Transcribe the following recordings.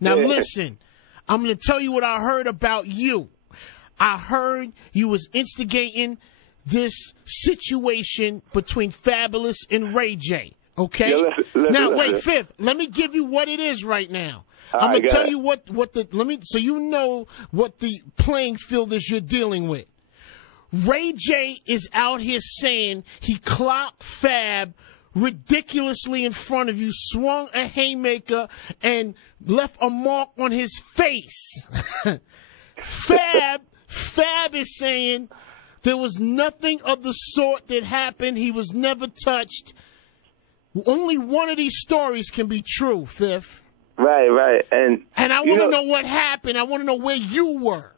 Now listen, I'm going to tell you what I heard about you. I heard you was instigating this situation between Fabolous and Ray J. Okay? Yeah, listen. Wait, Fifth, let me give you what it is right now. I'm going to tell you so you know what the playing field is you're dealing with. Ray J is out here saying he clocked Fab ridiculously in front of you, swung a haymaker, and left a mark on his face. Fab is saying there was nothing of the sort that happened. He was never touched. Only one of these stories can be true, Fifth. Right. And I want to know what happened. I want to know where you were.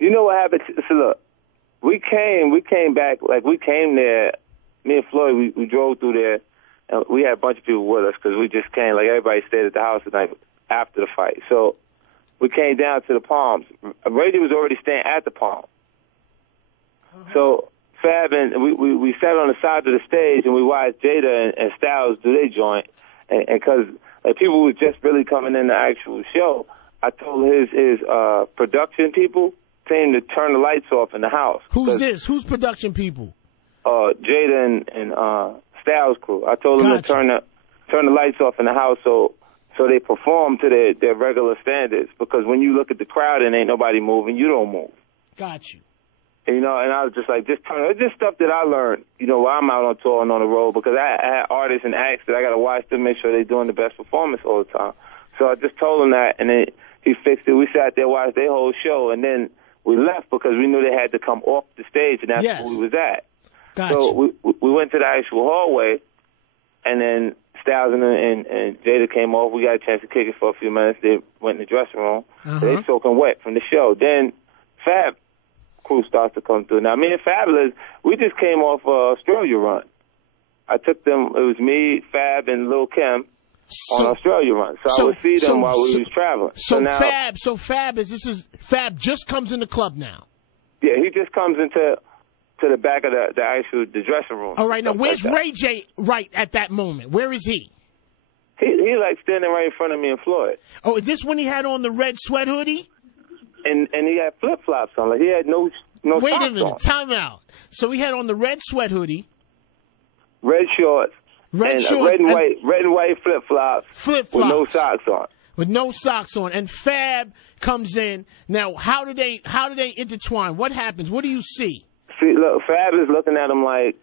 You know what happened? So look, we came back, like we came there, me and Floyd, we drove through there, and we had a bunch of people with us because we just came, like everybody stayed at the house the night after the fight. So we came down to the Palms. Ray was already staying at the Palm. So Fab and we sat on the side of the stage and we watched Jada and Styles do their joint. And because people were just really coming in the actual show, I told his production people to turn the lights off in the house. Who's this? Who's production people? Jada and Styles crew. I told them to turn the lights off in the house so they perform to their regular standards. Because when you look at the crowd and ain't nobody moving, you don't move. Got you. And, and I was just like, just turn. It's just stuff that I learned, while I'm out on tour and on the road, because I had artists and acts that I got to watch to make sure they're doing the best performance all the time. So I just told him that, and then he fixed it. We sat there, watched their whole show, and then we left because we knew they had to come off the stage, and that's where we was at. Gotcha. So we went to the actual hallway, and then Styles and Jada came off. We got a chance to kick it for a few minutes. They went in the dressing room. They soaking wet from the show. Then Fab crew starts to come through. Now, me and Fabolous, we just came off Australia run. I took them, it was me, Fab, and Lil' Kim on Australia run. So I would see them while we was traveling. So Fab just comes in the club now. Yeah, he just comes into the back of the dressing room. All right, now where's Ray J right at that moment? Where is he? He like standing right in front of me and Floyd. Oh, is this when he had on the red sweat hoodie? And he had flip-flops on. Like he had no Wait socks a minute, on. time out. So he had on the red sweat hoodie. Red shorts. Red and white flip-flops. With no socks on. With no socks on. And Fab comes in. Now, how do they intertwine? What happens? What do you see? See, look, Fab is looking at him like,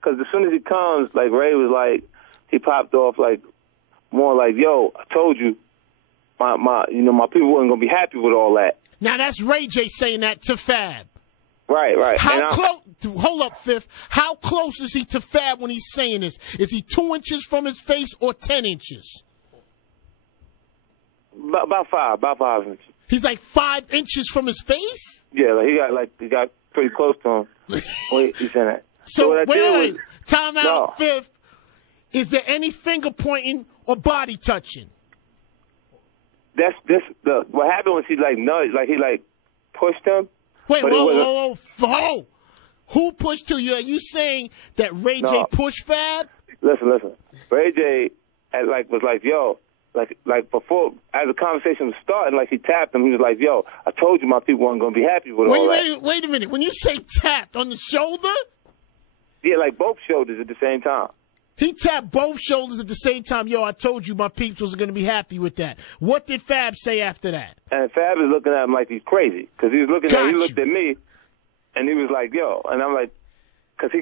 because as soon as he comes, like Ray was like, he popped off like, more like, yo, I told you, my people weren't gonna be happy with all that. Now that's Ray J saying that to Fab. Right. How close? Hold up, Fifth. How close is he to Fab when he's saying this? Is he 2 inches from his face or 10 inches? About 5 inches. He's like 5 inches from his face. Yeah, he got pretty close to him. He's saying that. So wait. Time out, no. Fifth. Is there any finger pointing or body touching? What happened was he pushed him. Wait, whoa. Who pushed to you? Are you saying that Ray J pushed Fab? Listen. Ray J was like, yo, like before, as the conversation was starting, like he tapped him. He was like, yo, I told you my people weren't going to be happy with all that. Wait a minute. When you say tapped, on the shoulder? Yeah, like both shoulders at the same time. He tapped both shoulders at the same time. Yo, I told you my peeps was going to be happy with that. What did Fab say after that? And Fab is looking at him like he's crazy. Because he looked at me, and he was like, yo. And I'm like, because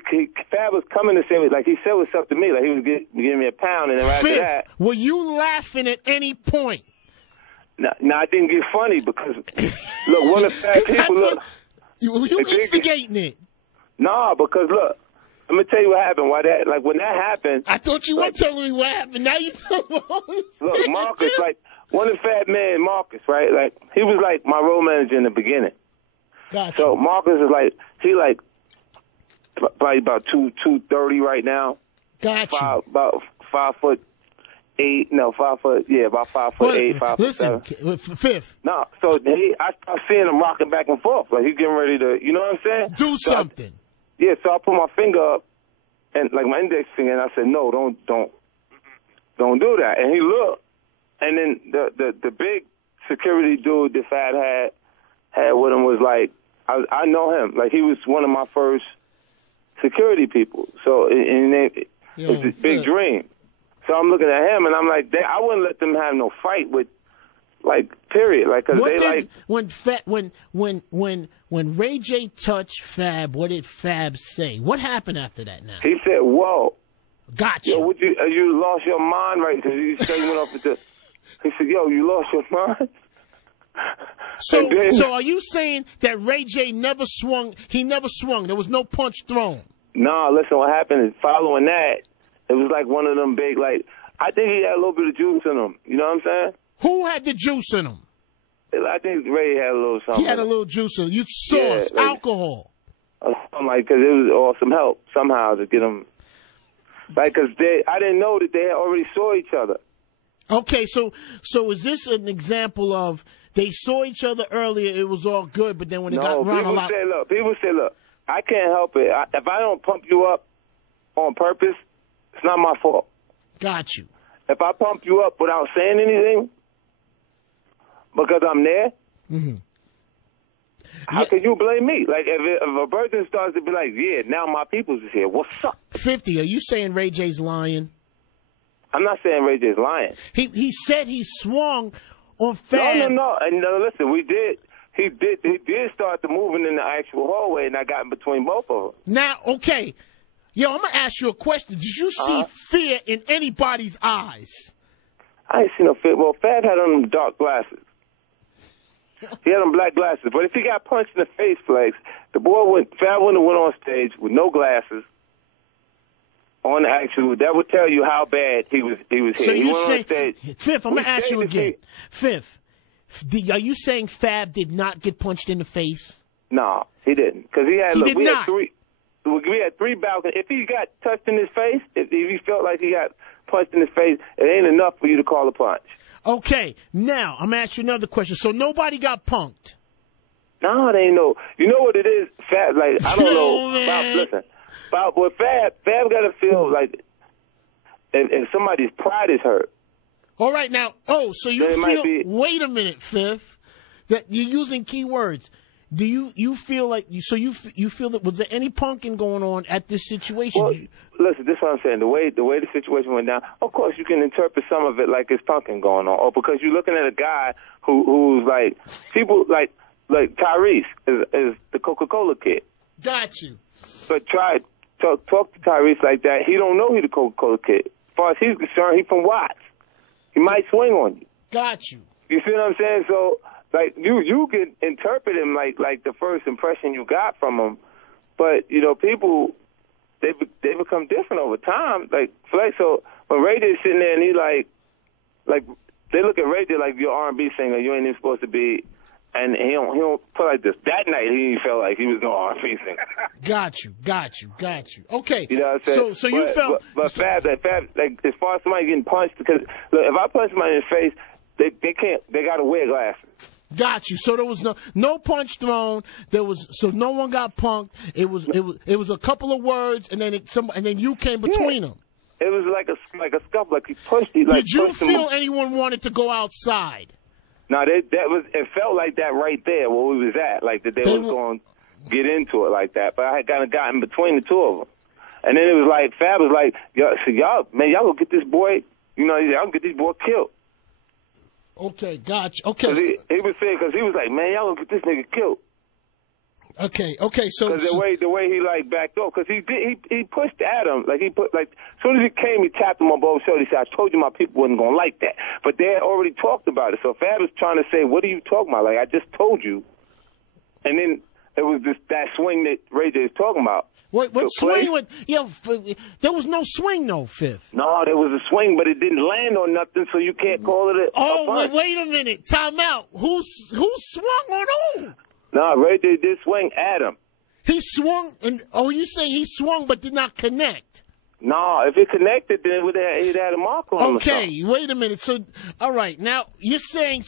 Fab was coming to say, like, he said what's up to me. Like, he was giving me a pound, and then after that. Were you laughing at any point? No, I didn't get funny because, look, one of the Fab people, look. You instigating it. Nah, because, look. Let me tell you what happened. When that happened, I thought you were telling me what happened. Now you tell me. Look, Marcus, one of the Fat men, Marcus, right? Like he was like my role manager in the beginning. Gotcha. So Marcus is probably about 230 right now. Gotcha. About 5'8". No, 5 foot. Yeah, about 5'8", 5'7". Listen, Fifth. No, so I start seeing him rocking back and forth, like he's getting ready to. You know what I'm saying? Do something. Yeah, so I put my finger up, and like my index finger, and I said, "No, don't do that." And he looked, and then the big security dude that Fab had with him was like, I know him. Like, he was one of my first security people. So, it's a big dream. So I'm looking at him, and I'm like, I wouldn't let them have no fight with, like, period. Like, cause when Ray J touched Fab, what did Fab say? What happened after that? Now he said, "Whoa, gotcha. Yo, you lost your mind, right?" Because he said he went off with the. He said, "Yo, you lost your mind." So are you saying that Ray J never swung? He never swung. There was no punch thrown. No, listen. What happened is following that, it was like one of them big, like, I think he had a little bit of juice in him. You know what I'm saying? Who had the juice in him? I think Ray had a little something. He had a little juice in him. You sauce, alcohol. I'm like, because it was all some help somehow to get him. Like, because I didn't know that they already saw each other. Okay, so is this an example of they saw each other earlier, it was all good, but then when it got around a lot... People say, look, I can't help it. If I don't pump you up on purpose, it's not my fault. Got you. If I pump you up without saying anything, because I'm there, how can you blame me? Like, if a person starts to be like, yeah, now my people's is here, what's up? 50, are you saying Ray J's lying? I'm not saying Ray J's lying. He said he swung on Fab. No. And listen, he did start to moving in the actual hallway, and I got in between both of them. Now, okay. Yo, I'm going to ask you a question. Did you see fear in anybody's eyes? I ain't seen no fear. Well, Fab had on them dark glasses. He had on black glasses. But if he got punched in the face, Flex, Fab wouldn't have went on stage with no glasses. On the actual, that would tell you how bad he was here. So he you went say, on stage. Fifth, I'm going to ask you again. Fifth, are you saying Fab did not get punched in the face? No, he didn't. Because we had three balconies. If he got touched in his face, if he felt like he got punched in his face, it ain't enough for you to call a punch. Okay, now, I'm going to ask you another question. So nobody got punked? No, it ain't no. You know what it is? Fab, like, I don't know. Listen. But Fab got to feel like if somebody's pride is hurt. All right, now, so you feel, wait a minute, Fifth, that you're using key words. Do you feel like, you feel that, was there any punking going on at this situation? Well, listen, this is what I'm saying. The way the situation went down, of course you can interpret some of it like it's punking going on, or because you're looking at a guy who's like, people like Tyrese is the Coca-Cola kid. Got you. But talk to Tyrese like that. He don't know he's the Coca-Cola kid. As far as he's concerned, he's from Watts. He might swing on you. Got you. You see what I'm saying? So, like, you can interpret him like the first impression you got from him. But, people, they become different over time. Like, so when Ray J's sitting there and he like, they look at Ray J like you're R&B singer, you ain't even supposed to be. And he don't put like this. That night, he felt like he was no R&B singer. Got you. Okay. You know what I'm saying? So you felt... But Fab, like, as far as somebody getting punched, because, look, if I punch somebody in the face, they can't, they got to wear glasses. Got you. So there was no punch thrown. So no one got punked. It was a couple of words, and then you came between them. It was like a scuffle, like he pushed you. Did you feel anyone wanted to go outside? No, it felt like that right there where we was at, like that they was going to get into it like that. But I had kind of gotten between the two of them. And then it was like, Fab was like, y'all go get this boy, y'all go get this boy killed. Okay, gotcha. Okay. He was saying, because he was like, man, y'all gonna get this nigga killed. Okay, so... Because the way he, like, backed off, because he pushed at him, as soon as he came, he tapped him on both shoulders. He said, I told you my people wasn't going to like that. But they had already talked about it. So Fab was trying to say, what are you talking about? Like, I just told you. And then it was just that swing that Ray J is talking about. What swing? There was no swing, though, Fifth. No, there was a swing, but it didn't land on nothing, so you can't call it a punch. Wait a minute. Time out. Who swung on who? No, Ray J did swing at him. He swung, you say he swung but did not connect? No, if it connected, then he'd had a mark on him. Okay, wait a minute. So, all right, now you're saying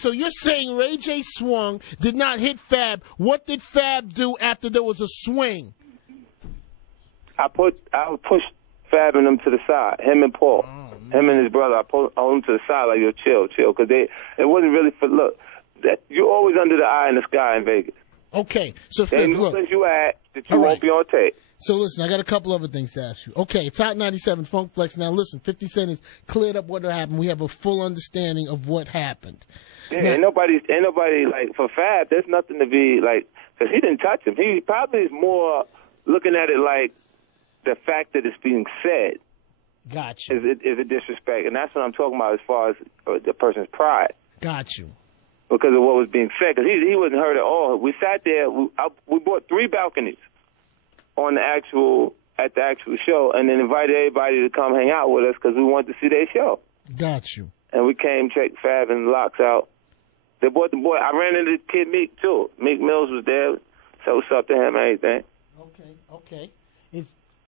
Ray J swung, did not hit Fab. What did Fab do after there was a swing? I pushed Fab and him to the side, him and Paul. Oh Him and his brother, I pulled him to the side like, yo, chill, because it wasn't really for, look, you're always under the eye in the sky in Vegas. Okay, so There ain't no place you at that you won't be on tape. So listen, I got a couple other things to ask you. Okay, it's Hot 97 Funk Flex. Now listen, 50 Cent has cleared up what happened. We have a full understanding of what happened. Yeah, now, ain't nobody like, for Fab, there's nothing to be like, because he didn't touch him. He probably is more looking at it like the fact that it's being said. Gotcha. Is a disrespect, and that's what I'm talking about as far as the person's pride. Got you. Because of what was being said, because he wasn't hurt at all. We sat there. We bought 3 balconies at the actual show, and then invited everybody to come hang out with us because we wanted to see their show. Got you. And we came, checked Fab and Locks out. They brought the boy. I ran into Kid Meek too. Meek Mills was there. So what's up to him and everything. Okay.